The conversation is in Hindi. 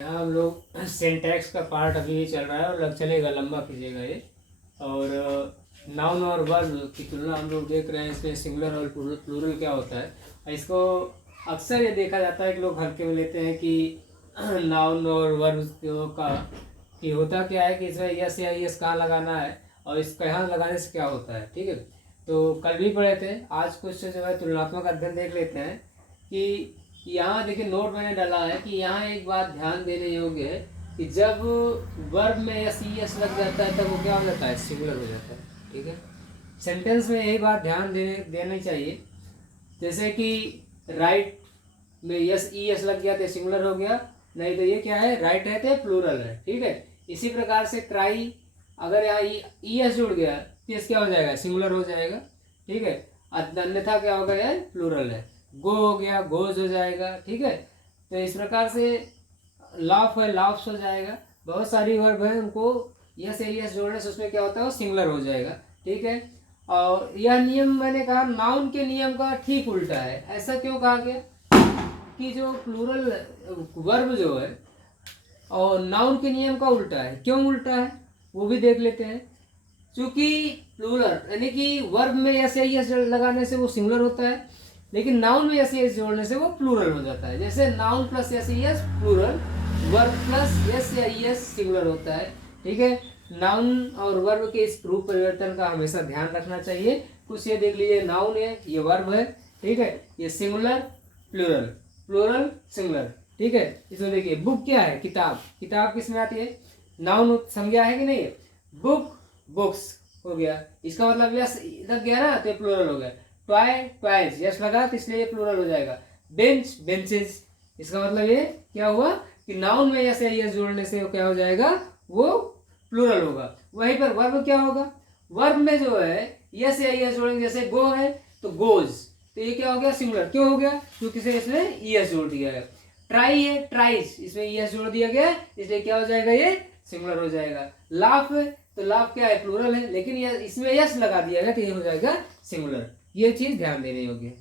यहाँ हम लोग सिंटैक्स का पार्ट अभी चल रहा है और चलेगा, लंबा खींचेगा ये। और नाउन और वर्ब की तुलना हम लोग देख रहे हैं, इसमें सिंगुलर और प्लूरल क्या होता है। इसको अक्सर ये देखा जाता है कि लोग हल्के में लेते हैं कि नाउन और वर्ब का कि होता क्या है कि इसमें यस या यस कहाँ लगाना है और इस कहाँ लगाने से क्या होता है। ठीक है, तो कल भी पढ़े थे, आज कुछ जो है तुलनात्मक अध्ययन देख लेते हैं कि यहाँ देखिए नोट मैंने डाला है कि यहाँ एक बात ध्यान देने योग्य है कि जब वर्ब में यस यस लग जाता है तब वो क्या हो जाता है, सिंगुलर हो जाता है। ठीक है, सेंटेंस में यही बात ध्यान देनी चाहिए। जैसे कि राइट में यस ई एस लग गया तो सिंगुलर हो गया, नहीं तो ये क्या है, राइट है तो प्लूरल है। ठीक है, इसी प्रकार से ट्राई, अगर यहाँ ई एस जुड़ गया तो इस क्या हो जाएगा, सिंगुलर हो जाएगा। ठीक है, अन्यथा क्या होगा, यह प्लूरल है। गो हो गया, गोज हो जाएगा। ठीक है, तो इस प्रकार से लाफ है, लाफ्स हो जाएगा। बहुत सारी वर्ब है, उनको यस यस जोड़ने से उसमें क्या होता है, वो सिंगुलर हो जाएगा। ठीक है, और यह नियम मैंने कहा नाउन के नियम का ठीक उल्टा है। ऐसा क्यों कहा गया कि जो प्लूरल वर्ब जो है और नाउन के नियम का उल्टा है। क्यों उल्टा है वो भी देख लेते हैं। क्योंकि प्लूरल यानी कि वर्ब में यस या यस लगाने से वो सिंगुलर होता है, लेकिन नाउन में यस यस जोड़ने से वो प्लूरल हो जाता है। जैसे noun plus S S plural, verb plus S या यस सिंगुलर होता है। ठीक है, नाउन और वर्ब के इस रूप परिवर्तन का हमेशा ध्यान रखना चाहिए। कुछ ये देख लीजिए, नाउन है, ये वर्ब है। ठीक है, ये सिंगुलर प्लूरल, प्लूरल सिंगुलर। ठीक है, इसमें देखिए बुक क्या है, किताब। किताब किस में आती है, नाउन संज्ञा है कि नहीं है। बुक बुक्स हो गया, इसका मतलब यस लग गया ना तो प्लूरल हो गया। टॉय टॉयज, यस लगा तो इसलिए ये प्लूरल हो जाएगा। बेंच बेंचेस, इसका मतलब ये क्या हुआ कि नाउन में यस या यस जोड़ने से वो क्या हो जाएगा, वो प्लूरल होगा। वहीं पर वर्ब क्या होगा, वर्ब में जो है यस या यस जोड़ेंगे। जैसे गो है तो गोज, तो ये क्या हो गया, सिंगुलर। क्यों हो गया, क्योंकि से इसमें यस जोड़ दिया गया। ट्राई है, ट्राइज, इसमें यस जोड़ दिया गया, इसलिए क्या हो जाएगा, ये सिंगुलर हो जाएगा। लाफ है तो लाफ क्या है, प्लूरल है, लेकिन इसमें यस लगा दिया गया तो ये हो जाएगा सिंगुलर। ये चीज ध्यान देने योग्य है।